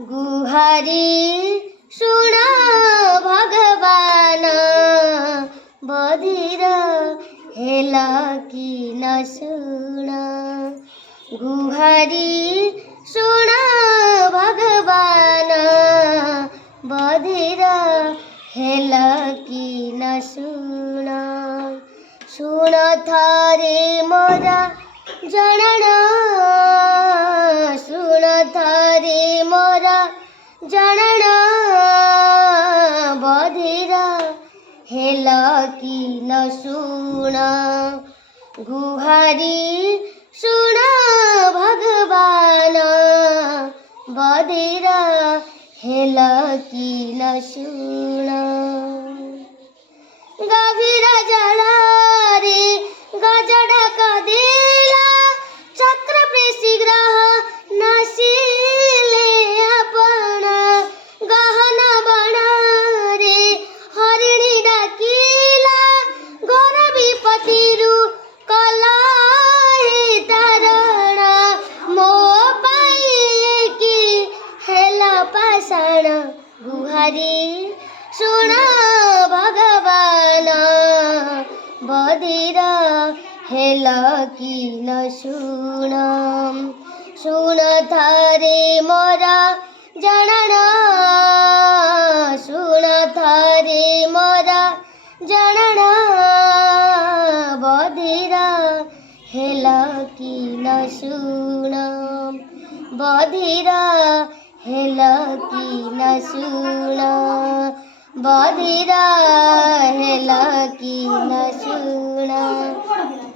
गुहारी शुण भगवान बधिर हेल कि न शुण गुहारी शुण भगवान बधिर हेल कि न शुण शुण थरे मोरा जनन शुण थरे मोरा जनन बधिर हेल कि न शुण गुहारी शुण भगवान बधिर हेल कि न शुण गभीर जलारे गजड़ा कदेला चक्र ग्रह नशीले आपण गहन बण रे हरिणी डाकिला घोर विपत्तिरु कला तारण मो पाई कि हेला पाषाण गुहारी शुण भगवान बधिर हेल कि न शुण शुण थरे मोरा जनन शुण थरे मोरा जनन बधिर हेल कि न शुण बधिर हेल कि न शुण बधिर हेल कि न शुण।